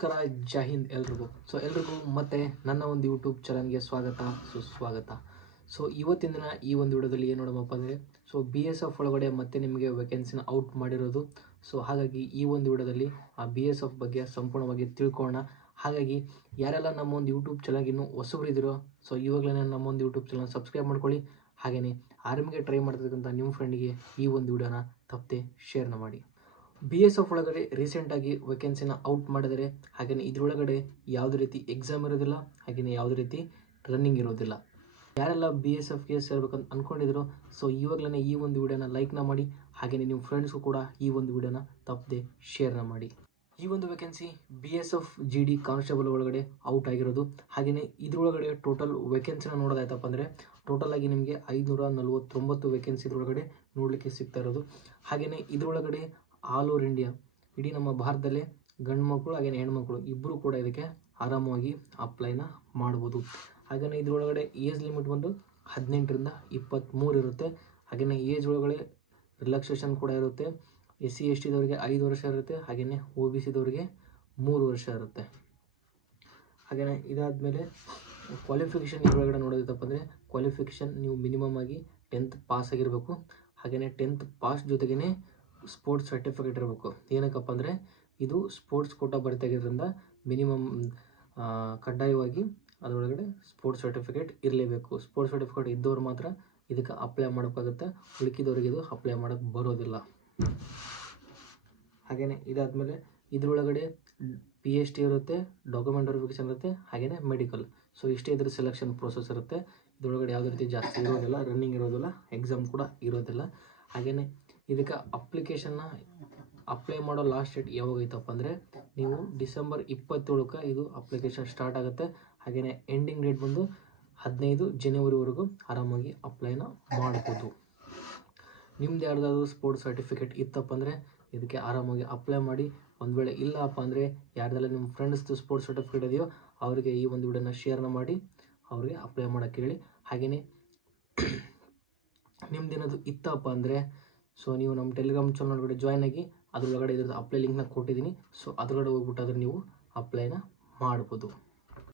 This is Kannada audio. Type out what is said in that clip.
ನಮಸ್ಕಾರ, ಜೈ ಹಿಂದ್ ಎಲ್ರಿಗೂ. ಎಲ್ರಿಗೂ ಮತ್ತೆ ನನ್ನ ಒಂದು ಯೂಟ್ಯೂಬ್ ಚಾನಲ್ಗೆ ಸ್ವಾಗತ, ಸುಸ್ವಾಗತ. ಇವತ್ತಿನ ದಿನ ಈ ಒಂದು ವಿಡಿಯೋದಲ್ಲಿ ಏನು ನೋಡೋಣಪ್ಪ ಅಂದರೆ BSF ಒಳಗಡೆ ಮತ್ತೆ ನಿಮಗೆ ವೇಕೆನ್ಸಿನ ಔಟ್ ಮಾಡಿರೋದು. ಹಾಗಾಗಿ ಈ ಒಂದು ವಿಡಿಯೋದಲ್ಲಿ ಆ BSF ಬಗ್ಗೆ ಸಂಪೂರ್ಣವಾಗಿ ತಿಳ್ಕೊಳ್ಳೋಣ. ಹಾಗಾಗಿ ಯಾರೆಲ್ಲ ನಮ್ಮ ಒಂದು ಯೂಟ್ಯೂಬ್ ಚಾನಲ್ಗೆ ಇನ್ನೂ ಹೊಸಬರಿದ್ದೀರೋ ಇವಾಗಲೇ ನಮ್ಮ ಒಂದು ಯೂಟ್ಯೂಬ್ ಚಾನಲ್ ಸಬ್ಸ್ಕ್ರೈಬ್ ಮಾಡ್ಕೊಳ್ಳಿ. ಹಾಗೆಯೇ ಆರ್ಮಿಗೆ ಟ್ರೈ ಮಾಡ್ತಿರ್ತಕ್ಕಂಥ ನಿಮ್ಮ ಫ್ರೆಂಡಿಗೆ ಈ ಒಂದು ವಿಡಿಯೋನ ತಪ್ಪದೆ ಶೇರ್ನ ಮಾಡಿ. BSF ಒಳಗಡೆ ರೀಸೆಂಟಾಗಿ ವೇಕೆನ್ಸಿನ ಔಟ್ ಮಾಡಿದರೆ, ಹಾಗೆಯೇ ಇದರೊಳಗಡೆ ಯಾವುದೇ ರೀತಿ ಎಕ್ಸಾಮ್ ಇರೋದಿಲ್ಲ, ಹಾಗೆಯೇ ಯಾವುದೇ ರೀತಿ ರನ್ನಿಂಗ್ ಇರೋದಿಲ್ಲ. ಯಾರೆಲ್ಲ BSFಗೆ ಸೇರ್ಬೇಕಂತ ಅಂದ್ಕೊಂಡಿದ್ರು ಇವಾಗಲೇ ಈ ಒಂದು ವಿಡಿಯೋನ ಲೈಕ್ನ ಮಾಡಿ, ಹಾಗೆಯೇ ನಿಮ್ಮ ಫ್ರೆಂಡ್ಸ್ಗೂ ಕೂಡ ಈ ಒಂದು ವಿಡಿಯೋನ ತಪ್ಪದೆ ಶೇರ್ನ ಮಾಡಿ. ಈ ಒಂದು ವೇಕೆನ್ಸಿ BSF GD ಕಾನ್ಸ್ಟೇಬಲ್ ಒಳಗಡೆ ಔಟ್ ಆಗಿರೋದು. ಹಾಗೆಯೇ ಇದರೊಳಗಡೆ ಟೋಟಲ್ ವೇಕೆನ್ಸಿನ ನೋಡೋದಾಯ್ತಪ್ಪ ಅಂದರೆ ಟೋಟಲ್ ಆಗಿ ನಿಮಗೆ 549 ವೇಕೆನ್ಸಿ ಇದರೊಳಗಡೆ ನೋಡಲಿಕ್ಕೆ ಸಿಗ್ತಾ ಇರೋದು. ಹಾಗೆಯೇ ಇದರೊಳಗಡೆ ಆಲ್ ಓವರ್ ಇಂಡಿಯಾ, ಇಡೀ ನಮ್ಮ ಭಾರತದಲ್ಲೇ ಗಂಡು ಮಕ್ಕಳು ಹಾಗೆಯೇ ಹೆಣ್ಮಕ್ಳು ಇಬ್ಬರು ಕೂಡ ಇದಕ್ಕೆ ಆರಾಮವಾಗಿ ಅಪ್ಲೈನ ಮಾಡ್ಬೋದು. ಹಾಗೆಯೇ ಇದರೊಳಗಡೆ ಏಜ್ ಲಿಮಿಟ್ ಬಂದು 18ರಿಂದ 23 ಇರುತ್ತೆ. ಹಾಗೆಯೇ ಏಜ್ ಒಳಗಡೆ ರಿಲ್ಯಾಕ್ಸೇಷನ್ ಕೂಡ ಇರುತ್ತೆ. SC STದವರಿಗೆ 5 ವರ್ಷ ಇರುತ್ತೆ, ಹಾಗೆಯೇ OBCದವರಿಗೆ 3 ವರ್ಷ ಇರುತ್ತೆ. ಹಾಗೆಯೇ ಇದಾದಮೇಲೆ ಕ್ವಾಲಿಫಿಕೇಷನ್ ಇದರೊಳಗಡೆ ನೋಡೋದಪ್ಪ ಅಂದರೆ ಕ್ವಾಲಿಫಿಕೇಷನ್ ನೀವು ಮಿನಿಮಮ್ ಆಗಿ 10th ಪಾಸ್ ಆಗಿರಬೇಕು. ಹಾಗೆಯೇ 10th ಪಾಸ್ ಜೊತೆಗೇ ಸ್ಪೋರ್ಟ್ಸ್ ಸರ್ಟಿಫಿಕೇಟ್ ಇರಬೇಕು. ಏನಕ್ಕಪ್ಪ ಅಂದರೆ ಇದು ಸ್ಪೋರ್ಟ್ಸ್ ಕೋಟಾ ಬರಿತಾಗಿರೋದ್ರಿಂದ ಮಿನಿಮಮ್ ಕಡ್ಡಾಯವಾಗಿ ಅದರೊಳಗಡೆ ಸ್ಪೋರ್ಟ್ಸ್ ಸರ್ಟಿಫಿಕೇಟ್ ಇರಲೇಬೇಕು. ಸ್ಪೋರ್ಟ್ಸ್ ಸರ್ಟಿಫಿಕೇಟ್ ಇದ್ದವ್ರು ಮಾತ್ರ ಇದಕ್ಕೆ ಅಪ್ಲೈ ಮಾಡೋಕ್ಕಾಗುತ್ತೆ, ಉಳಿಕಿದವ್ರಿಗೆ ಇದು ಅಪ್ಲೈ ಮಾಡೋಕ್ಕೆ ಬರೋದಿಲ್ಲ. ಹಾಗೆಯೇ ಇದಾದಮೇಲೆ ಇದರೊಳಗಡೆ PST ಇರುತ್ತೆ, ಡಾಕ್ಯುಮೆಂಟ್ ವೆರಿಫಿಕೇಷನ್ ಇರುತ್ತೆ, ಹಾಗೆಯೇ ಮೆಡಿಕಲ್. ಇಷ್ಟೇ ಇದ್ರ ಸೆಲೆಕ್ಷನ್ ಪ್ರೋಸೆಸ್ ಇರುತ್ತೆ. ಇದರೊಳಗಡೆ ಯಾವುದೇ ರೀತಿ ಜಾಸ್ತಿ ಇರೋದಿಲ್ಲ, ರನ್ನಿಂಗ್ ಇರೋದಿಲ್ಲ, ಎಕ್ಸಾಮ್ ಕೂಡ ಇರೋದಿಲ್ಲ. ಹಾಗೆಯೇ ಇದಕ್ಕೆ ಅಪ್ಲಿಕೇಶನ್ನ ಅಪ್ಲೈ ಮಾಡೋ ಲಾಸ್ಟ್ ಡೇಟ್ ಯಾವಾಗೈತಪ್ಪ ಅಂದರೆ ನೀವು ಡಿಸೆಂಬರ್ 27ಕ್ಕೆ ಇದು ಅಪ್ಲಿಕೇಶನ್ ಸ್ಟಾರ್ಟ್ ಆಗುತ್ತೆ. ಹಾಗೆಯೇ ಎಂಡಿಂಗ್ ಡೇಟ್ ಬಂದು 15 ಜನವರಿವರೆಗೂ ಆರಾಮಾಗಿ ಅಪ್ಲೈನ ಮಾಡ್ಬೋದು. ನಿಮ್ದು ಯಾರ್ದಾದ್ರು ಸ್ಪೋರ್ಟ್ಸ್ ಸರ್ಟಿಫಿಕೇಟ್ ಇತ್ತಪ್ಪ ಅಂದರೆ ಇದಕ್ಕೆ ಆರಾಮಾಗಿ ಅಪ್ಲೈ ಮಾಡಿ. ಒಂದು ವೇಳೆ ಇಲ್ಲಪ್ಪ ಅಂದರೆ ಯಾರ್ದೆಲ್ಲ ನಿಮ್ಮ ಫ್ರೆಂಡ್ಸ್ದು ಸ್ಪೋರ್ಟ್ಸ್ ಸರ್ಟಿಫಿಕೇಟ್ ಇದೆಯೋ ಅವರಿಗೆ ಈ ಒಂದು ವಿಡಿಯೋನ ಶೇರ್ನ ಮಾಡಿ ಅವರಿಗೆ ಅಪ್ಲೈ ಮಾಡೋಕ್ಕೆ ಹೇಳಿ. ಹಾಗೆಯೇ ನಿಮ್ದೇನಾದ್ರು ಇತ್ತಪ್ಪ ಅಂದರೆ ನೀವು ನಮ್ಮ ಟೆಲಿಗ್ರಾಮ್ ಚಾನಲ್ ಒಳಗಡೆ ಜಾಯ್ನ್ ಆಗಿ ಅದರೊಳಗಡೆ ಇದ್ರದ್ದು ಅಪ್ಲೈ ಲಿಂಕ್ನ ಕೊಟ್ಟಿದ್ದೀನಿ. ಅದರೊಳಗಡೆ ಹೋಗ್ಬಿಟ್ಟು ನೀವು ಅಪ್ಲೈನ ಮಾಡ್ಬೋದು.